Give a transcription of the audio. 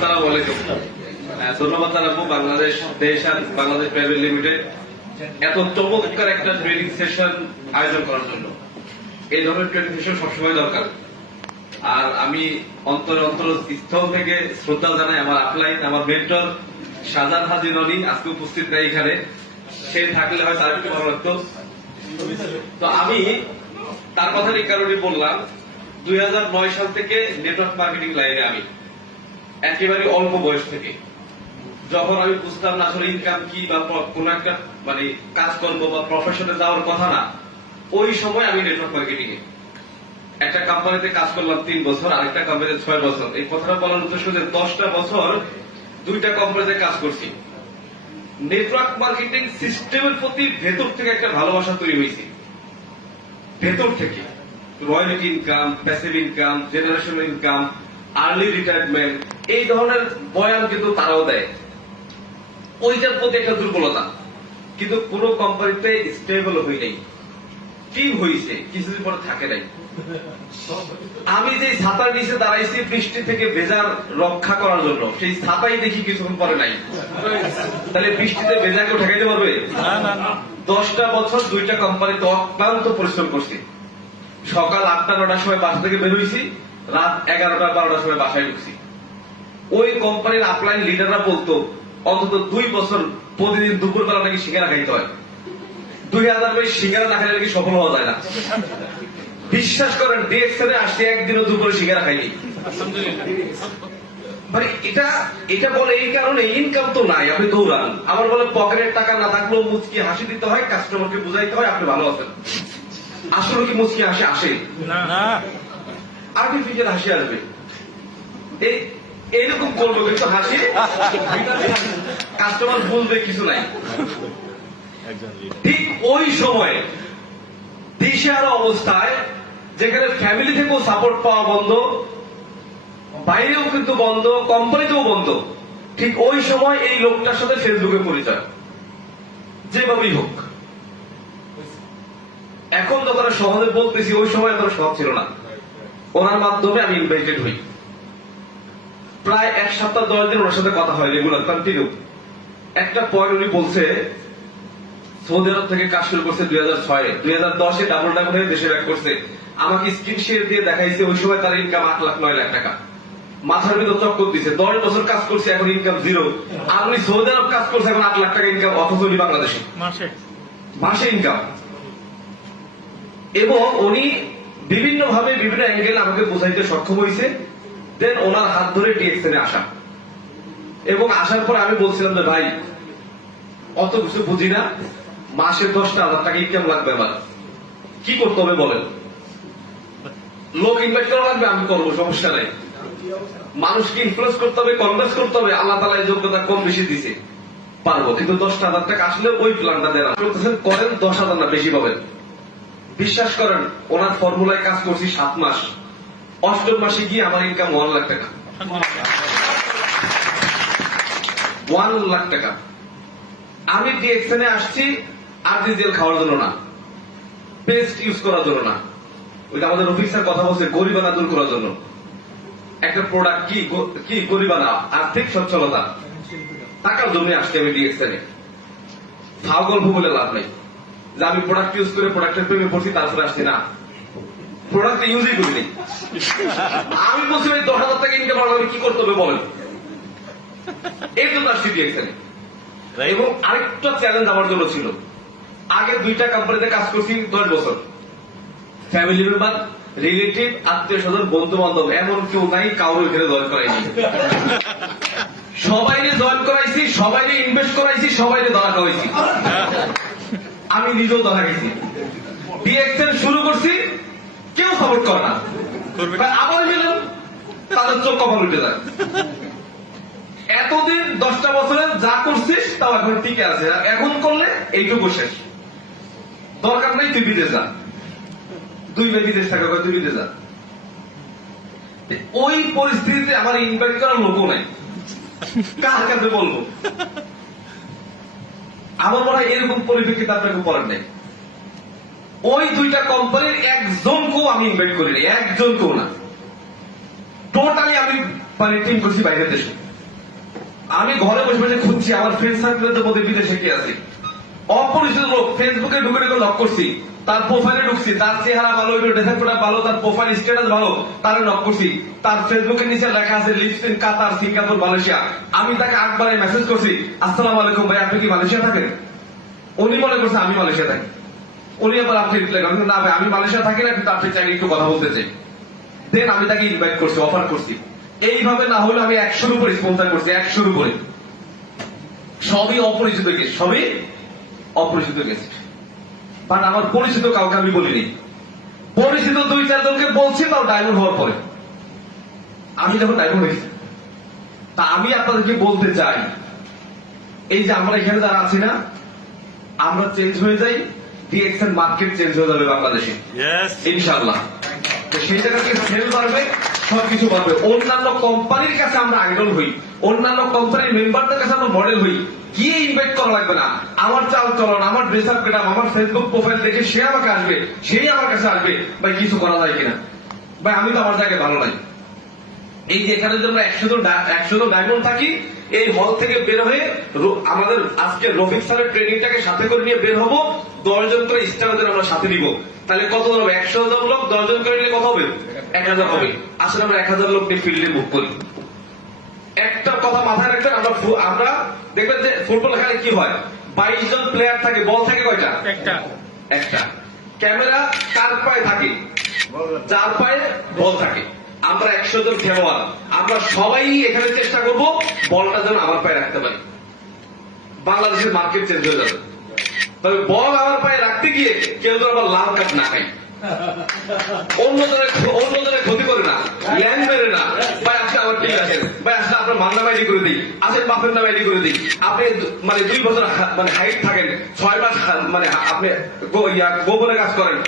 আসসালামু আলাইকুম। ধন্যবাদ জানাবো বাংলাদেশ দেশ আর বাংলাদেশ প্রাইভেট লিমিটেড এত চমৎকার একটা ট্রেনিং সেশন আয়োজন করার জন্য। এই ধরনের ট্রেনিং সেশন সবসময় দরকার। আর আমি অন্তর স্থল থেকে শ্রদ্ধা জানাই আমার আপলাইন, আমার মেন্টর শাহজাহান হাজি ননি আজকে উপস্থিত নেই এখানে। সে থাকলে হয়তো আর একটু ভালো লাগতো। তো আমি তার কথা এই কারণে বললাম, 2009 সাল থেকে নেটওয়ার্ক মার্কেটিং লাইনে আমি একেবারে অল্প বয়স থেকে, যখন আমি বুঝতাম না আসলে ইনকাম কি বা কোন একটা মানে কাজ করবো বা প্রফেশনে যাওয়ার কথা না, ওই সময় আমি নেটওয়ার্ক মার্কেটিং এ একটা কোম্পানিতে কাজ করলাম 3 বছর, আরেকটা কোম্পানিতে 6 বছর। এই কথাটা বলার উদ্দেশ্য যে 10টা বছর 2টা কোম্পানিতে কাজ করছি। নেটওয়ার্ক মার্কেটিং সিস্টেমের প্রতি ভেতর থেকে একটা ভালোবাসা তৈরি হয়েছে, ভেতর থেকে। Royalty income, passive income, generational income, early retirement, এই ধরনের বয়ান কিন্তু তারাও দেয়। ওইটার প্রতি একটা দুর্বলতা, কিন্তু কোন কোম্পানিতে স্টেবল হই নাই। টিম হয়েছে, কিছুদিন পরে থাকে নাই। আমি যে ছাতার নিচে দাঁড়াইছি বৃষ্টি থেকে ভেজার রক্ষা করার জন্য, সেই ছাতাই দেখি কিছুক্ষণ পরে নাই। তাহলে বৃষ্টিতে ভেজাকে ঠেকাইতে পারবে? 10টা বছর 2টা কোম্পানিতে অক্লান্ত পরিশ্রম করছি। সকাল 8টা-9টার সময় বাসা থেকে বের হয়েছি, রাত 11টা-12টার সময় বাসায় ঢুকছি। ওই কোম্পানির আপলাইন লিডাররা বলতো অন্তত 2 বছর প্রতিদিন দুপুরবেলা নাকি সিঙ্গারা খাইতে হয়। 2000 সিঙ্গারা না খাইলে নাকি সফল হওয়া যায় না। বিশ্বাস করেন, ডিএক্সএনে আসছে একদিনও দুপুরে সিঙ্গারা খাইনি। মানে এটা বলে এই কারণে ইনকাম তো নাই, আপনি দৌড়ান। আমার বলে পকেটের টাকা না থাকলেও মুচকি হাসি দিতে হয়, কাস্টমারকে বুঝাইতে হয় আপনি ভালো আছেন। আসলে কি মুচকি হাসি আসে না? আর্টিফিশিয়াল হাসি আসবে, এইরকম করবো কিন্তু হাসি কাস্টমার বলবে কিছু নাই। ঠিক ওই সময় দিশেহারা অবস্থায়, যেখানে ফ্যামিলি থেকেও সাপোর্ট পাওয়া বন্ধ, বাইরেও কিন্তু বন্ধ, কোম্পানিতেও বন্ধ, ঠিক ওই সময় এই লোকটার সাথে ফেসবুকে পরিচয়, যেভাবেই হোক। এখন যতটা সহজে বলতেছি, ওই সময় এতটা সহজ ছিল না। ওনার মাধ্যমে আমি ইনভাইটেড হই। প্রায় 1 সপ্তাহ 10 দিন ওনার সাথে কথা হয়, রেগুলার কন্টিনিউ। একটা পয়েন্ট উনি বলছে, সৌদি আরব থেকে কাজ শুরু করছে 2006-এ, 2010-এ ডাবল ডাবল হয়ে দেশে ব্যাক করছে। আমাকে স্ক্রিন শেয়ার দিয়ে দেখাইছে ওই সময় তার ইনকাম 8 লাখ 9 লাখ টাকা। মাথার ভিতর চক্কর দিছে, 10 বছর কাজ করছে, এখন ইনকাম 0। আর উনি সৌদি আরব কাজ করছে, এখন 8 লাখ টাকা ইনকাম, অথচ উনি বাংলাদেশে মাসে ইনকাম। এবং উনি বিভিন্ন ভাবে বিভিন্ন অ্যাঙ্গেল আমাকে বোঝাইতে সক্ষম হয়েছে। দেন ওনার হাত ধরে ডিএক্সএনে আসা, এবং আসার পর আমি বলছিলাম যে ভাই অত কিছু বুঝি না, মাসে 10,000 টাকা ইনকাম লাগবে, আমার কি করতে হবে বলেন? লোক ইনভাইট করা লাগবে, আমি করবো, সমস্যা নাই। মানুষকে ইনফ্লুয়েন্স করতে হবে, কনভিন্স করতে হবে, আল্লাহ তাআলা এই যোগ্যতা কম বেশি দিছে, পারবো। কিন্তু 10,000 টাকা আসলে ওই প্ল্যানটা দেন করেন, 10,000 না বেশি পাবেন। বিশ্বাস করেন, ওনার ফর্মুলায় কাজ করছি 7 মাস। 8ম মাসে গিয়ে আমার ইনকাম 1 লাখ টাকা। 1 লাখ টাকা। আমি ডিএক্সএনে আসছি আর্টিফিশিয়াল খাওয়ার জন্য না, পেস্ট ইউজ করার জন্য না। ওইটা আমাদের অফিসার কথা বলছে, গরিবানা দূর করার জন্য। একটা প্রোডাক্ট কি গরিবানা, আর্থিক সচ্ছলতা, টাকার জন্য আসছি আমি ডিএক্সএনে। ফাও গল্প বলে লাভ নেই যে আমি প্রোডাক্ট ইউজ করে প্রোডাক্টের প্রেমে পড়ছি তারপরে আসছি না, প্রোডাক্ট ইউজই করিনি। আমি বলছি 10,000 টাকা ইনকাম আমি কি করতে হবে বলেন? এই জন্য আসছি ডিএক্সএনে। এবং আরেকটা চ্যালেঞ্জ আমার জন্য ছিল, আগে 2টা কোম্পানিতে কাজ করছি 10 বছর। ফ্যামিলি মেম্বার, রিলেটিভ, আত্মীয় স্বজন, বন্ধু বান্ধব, এমন কেউ নাই কাউরে এখানে জয়েন করাইনি। সবাই জয়েন করাইছি, সবাই ইনভেস্ট করাইছি, সবাই ধরা খাওয়াইছি, আমি নিজেও ধরা গেছি। ডিএক্সএন শুরু করছি, কেউ সাপোর্ট করে না, আবার গেলাম তাদের চোখ কপাল উঠে যায়। এতদিন 10টা বছরে যা করছিস তাও এখন টিকে আছে, এখন করলে এইটুকু শেষ, দরকার নেই, তুই বিদেশ যা, 2 ভাই বিদেশ থাকা, তুই বিদেশ যা। ওই পরিস্থিতিতে আমার ইনভাইট করার লোকও নাই, কার কাছে বলবো? আমার মনে হয় এরকম পরিপ্রেক্ষিতে আপনাকে পড়েন নাই। ওই 2টা কোম্পানির একজনকেও আমি ইনভাইট করিনি, একজনকেও না। টোটালি আমি টিম করছি বাইরের দেশে। আমি ঘরে বসে বসে খুঁজছি আমার ফ্রেন্ড সার্কেলের মধ্যে বিদেশে কি আছে, অপরিচিত লোক ফেসবুকে ঢুকে ঢুকে লক করছি, তার প্রোফাইলে ঢুকছি, তার চেহারা ভালো, ডেসাপটা ভালো, তার প্রোফাইল স্ট্যাটাস ভালো, তারা লক করছি, তার ফেসবুকের নিচে লেখা আছে লিভস কাতার, সিঙ্গাপুর, মালয়েশিয়া। আমি তাকে 8 বারে মেসেজ করছি, আসসালামু আলাইকুম ভাই, আপনি কি মালয়েশিয়া থাকেন? উনি মনে করছে আমি মালয়েশিয়া থাকি। উনি আবার আপনি রিপ্লাই করেন, না ভাই আমি মালয়েশিয়া থাকি না, কিন্তু আপনি চাইলে একটু কথা বলতে চাই। দেন আমি তাকে ইনভাইট করছি, অফার করছি। এইভাবে না হলে আমি 100-র উপরে স্পন্সর করছি, 100-র উপরে। সবই অপরিচিত গেস্ট, সবই অপরিচিত গেস্ট। বাট আমার পরিচিত কাউকে আমি বলিনি, পরিচিত 2-4 জনকে বলছি, তাও ডায়মন্ড হওয়ার পরে। আমি যখন ডায়মন্ড হয়েছি, তা আমি আপনাদেরকে বলতে চাই, এই যে আমরা এখানে যারা আছি না, আমরা চেঞ্জ হয়ে যাই, ডিএক্সএন মার্কেট চেঞ্জ হয়ে যাবে বাংলাদেশে ইনশাআল্লাহ। তো সেই জায়গাতে সেল বাড়বে, সবকিছু বাড়বে। অন্যান্য কোম্পানির কাছে আমরা আইডল হই, অন্যান্য কোম্পানির মেম্বারদের কাছে আমরা মডেল হই, গিয়ে ইনভাইট করা লাগবে না। আমার চাল চলন, আমার ড্রেস আপ গেটআপ, আমার ফেসবুক প্রোফাইল দেখে সে আমাকে আসবে, সেই আমার কাছে আসবে, ভাই কিছু করা যায় কিনা, ভাই আমি তো আমার জায়গায় ভালো নাই। এই যে এখানে যে আমরা 100 জন ডায়মন্ড থাকি, এই হল থেকে বের হয়ে আমাদের আজকে রফিক স্যারের ট্রেনিংটাকে সাথে করে নিয়ে বের হবো, 10 জন করে স্টাফদের আমরা সাথে নিব। তাহলে কত জন হবে? 100 জন লোক 10 জন করে নিলে কত হবে? 1000 হবে। আসলে আমরা 1000 লোক নিয়ে ফিল্ডে মুভ করি। একটা কথা মাথায় রাখবেন, আমরা দেখবেন যে ফুটবল খেলে কি হয়, 22 জন প্লেয়ার থাকে, বল থাকে কয়টা? একটা। ক্যামেরা কার পায়ে থাকে? যার পায়ে বল থাকে। আমরা 100 জন খেলোয়াড়, আমরা সবাই এখানে চেষ্টা করব বলটা যেন আমার পায়ে রাখতে পারি। বাংলাদেশের মার্কেট চেঞ্জ হয়ে যাবে। তবে বল আমার পায়ে রাখতে গিয়ে কেউ তো আবার লাল কাপ না খাই, অন্যজনের ক্ষতি করে না, ল্যাং মেরে না, ভাই আজকে আমার ঠিক আছে, ভাই আসলে আপনার মান নাম আইডি করে দিই, আসলে বাপের নাম আইডি করে দিই। আপনি মানে 2 বছর মানে হাইট থাকেন, 6 মাস মানে আপনি গোপনে কাজ করেন।